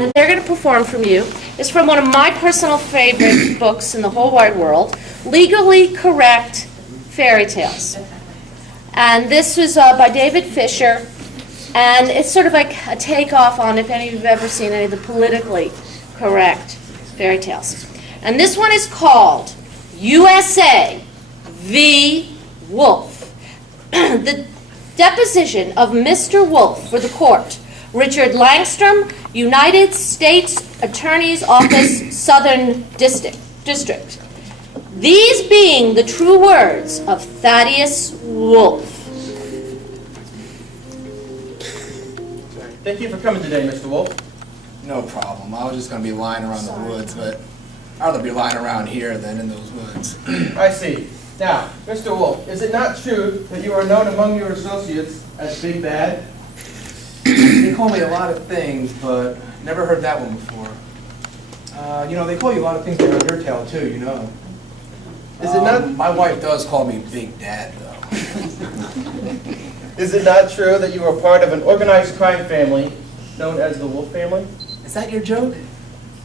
that they're going to perform from you is from one of my personal favorite books in the whole wide world, Legally Correct Fairy Tales. And this was by David Fisher, and it's sort of like a takeoff on, if any of you have ever seen any of the politically correct fairy tales. And this one is called USA v. Wolf. The deposition of Mr. Wolf for the court. Richard Langstrom, United States Attorney's Office, Southern District. These being the true words of Thaddeus Wolf. Thank you for coming today, Mr. Wolf. No problem. I was just going to be lying around the woods, but I'd rather be lying around here than in those woods. I see. Now, Mr. Wolf, is it not true that you are known among your associates as Big Bad? They call me a lot of things, but never heard that one before. They call you a lot of things behind your tail, too, you know. Is it not? My wife does call me Big Dad, though. Is it not true that you are part of an organized crime family known as the Wolf family? Is that your joke?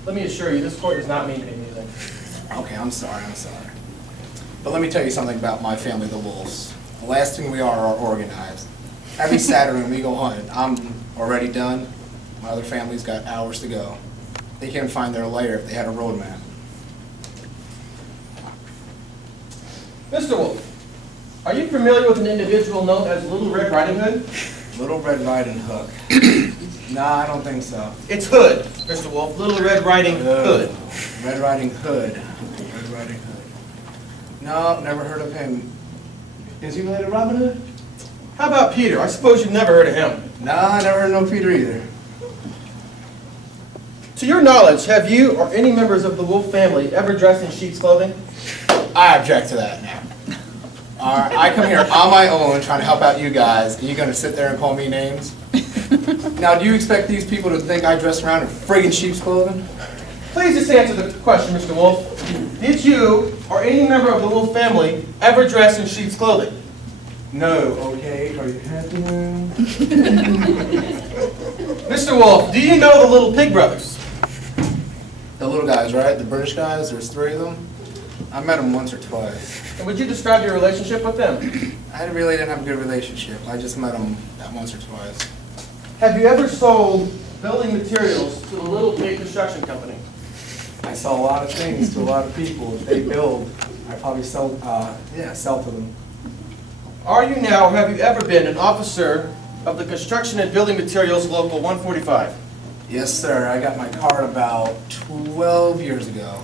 Let me assure you, this court does not mean anything. Okay, I'm sorry. But let me tell you something about my family, the Wolves. The last thing we are organized. Every Saturday when we go hunting, I'm already done. My other family's got hours to go. They can't find their lair if they had a road map. Mr. Wolf, are you familiar with an individual known as Little Red Riding Hood? Little Red Riding Hook. Nah, I don't think so. It's Hood, Mr. Wolf. Little Red Riding Hood. Red Riding Hood. Red Riding Hood. No, never heard of him. Is he related to Robin Hood? How about Peter? I suppose you've never heard of him. Nah, I never heard of no Peter either. To your knowledge, have you or any members of the Wolf family ever dressed in sheep's clothing? I object to that now. All right, I come here on my own trying to help out you guys, and you're going to sit there and call me names? Now, do you expect these people to think I dress around in friggin' sheep's clothing? Please just answer the question, Mr. Wolf. Did you or any member of the Wolf family ever dress in sheep's clothing? No. Okay, are you happy now? Mr. Wolf, do you know the Little Pig brothers? The little guys, right? The British guys? There's 3 of them? I met them once or twice. And would you describe your relationship with them? I really didn't have a good relationship. I just met them that once or twice. Have you ever sold building materials to the Little Pig Construction Company? I sell a lot of things to a lot of people. If they build, I probably sell to them. Are you now, or have you ever been, an officer of the Construction and Building Materials Local 145? Yes, sir. I got my card about 12 years ago.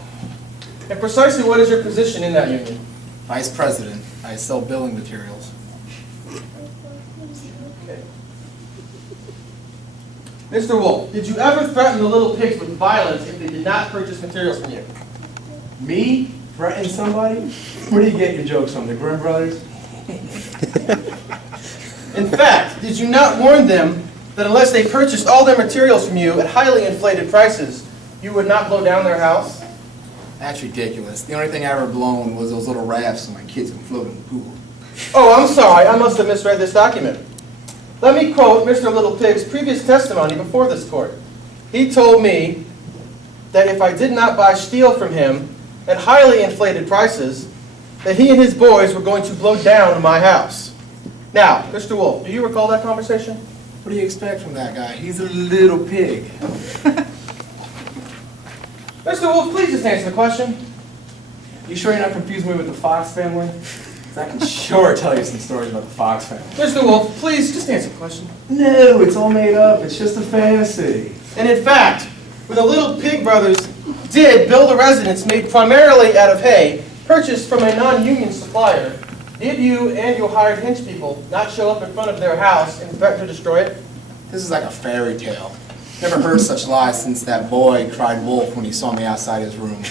And precisely what is your position in that union? Vice President. I sell building materials. Okay. Mr. Wolf, did you ever threaten the Little Pigs with violence if they did not purchase materials from you? Me? Threaten somebody? Where do you get your jokes from? The Grimm brothers? In fact, did you not warn them that unless they purchased all their materials from you at highly inflated prices, you would not blow down their house? That's ridiculous. The only thing I ever blown was those little rafts so my kids can float in the pool. Oh, I'm sorry. I must have misread this document. Let me quote Mr. Little Pig's previous testimony before this court. He told me that if I did not buy steel from him at highly inflated prices, that he and his boys were going to blow down my house. Now, Mr. Wolf, do you recall that conversation? What do you expect from that guy? He's a little pig. Mr. Wolf, please just answer the question. You sure you're not confusing me with the Fox family? 'Cause I can sure tell you some stories about the Fox family. Mr. Wolf, please just answer the question. No, it's all made up. It's just a fantasy. And in fact, when the Little Pig brothers did build a residence made primarily out of hay, purchased from a non-union supplier, did you and your hired hench people not show up in front of their house and threaten to destroy it? This is like a fairy tale. Never heard such lies since that boy cried wolf when he saw me outside his room.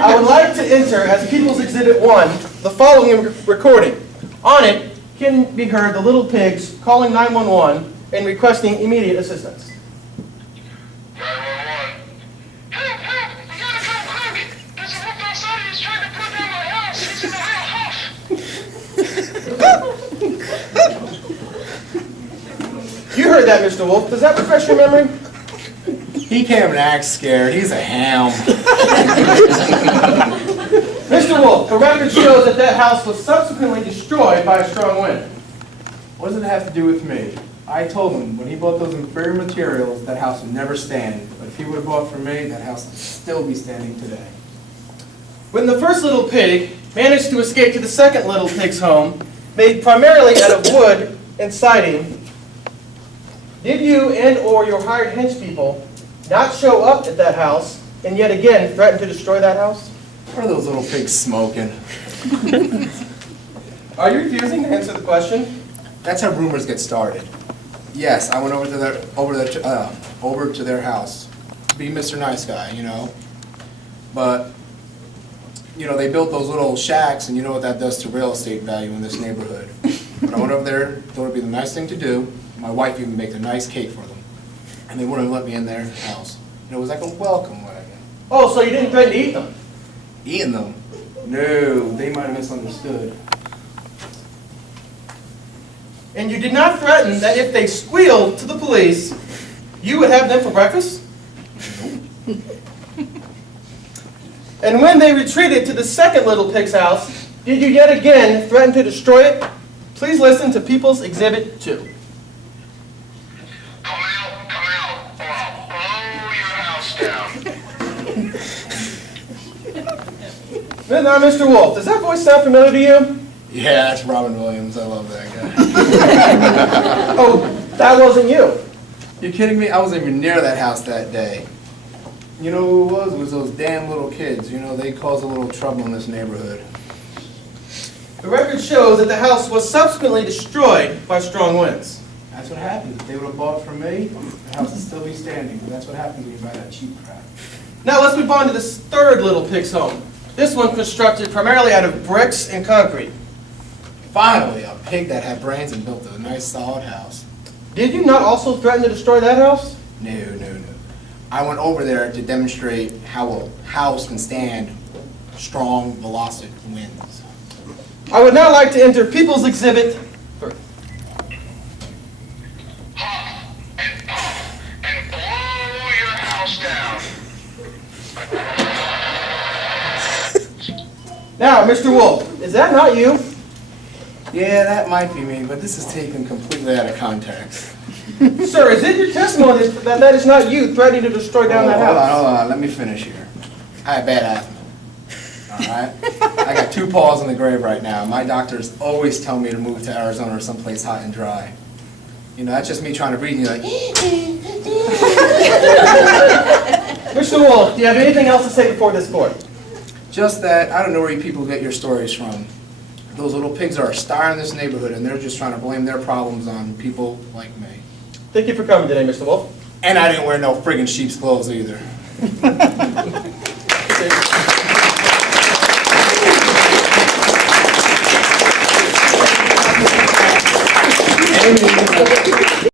I would like to enter as People's Exhibit 1 the following recording. On it can be heard the Little Pigs calling 911 and requesting immediate assistance. You heard that, Mr. Wolf. Does that refresh your memory? He came and acted scared. He's a ham. Mr. Wolf, the record shows that that house was subsequently destroyed by a strong wind. What does it have to do with me? I told him when he bought those inferior materials, that house would never stand. But if he would have bought from me, that house would still be standing today. When the first little pig managed to escape to the second little pig's home, made primarily out of wood and siding, did you and or your hired hench people not show up at that house and yet again threaten to destroy that house? What are those little pigs smoking? Are you refusing to answer the question? That's how rumors get started. Yes, I went over to their house. Be Mr. Nice Guy, you know. But you know, they built those little shacks, and you know what that does to real estate value in this neighborhood. But I went over there, thought it'd be the nice thing to do. My wife even baked a nice cake for them, and they wouldn't let me in their house. And it was like a welcome wagon. Oh, so you didn't threaten to eat them? Eating them? No, they might have misunderstood. And you did not threaten that if they squealed to the police, you would have them for breakfast? And when they retreated to the second little pig's house, did you yet again threaten to destroy it? Please listen to People's Exhibit 2. Come out, or I'll blow your house down. Now, Mr. Wolf, does that voice sound familiar to you? Yeah, that's Robin Williams. I love that guy. Oh, that wasn't you. You kidding me? I wasn't even near that house that day. You know who it was? It was those damn little kids. You know, they caused a little trouble in this neighborhood. The record shows that the house was subsequently destroyed by strong winds. That's what happens. If they would have bought from me, the house would still be standing. That's what happens when you buy that cheap crap. Now let's move on to this third little pig's home. This one constructed primarily out of bricks and concrete. Finally, a pig that had brains and built a nice solid house. Did you not also threaten to destroy that house? No. I went over there to demonstrate how a house can stand strong, velocity winds. I would now like to enter People's Exhibit 3. Huff and puff and blow your house down. Now, Mr. Wolf, is that not you? Yeah, that might be me, but this is taken completely out of context. Sir, is it your testimony that that is not you threatening to destroy down that house? Hold on, let me finish here. I have bad asthma. Alright? I got 2 paws in the grave right now. My doctors always tell me to move to Arizona or someplace hot and dry. You know, that's just me trying to breathe and you're like, Mr. Wolf, do you have anything else to say before this court? just that, I don't know where you people get your stories from. Those little pigs are a star in this neighborhood and they're just trying to blame their problems on people like me. Thank you for coming today, Mr. Wolf. And I didn't wear no friggin' sheep's clothes either. Amy.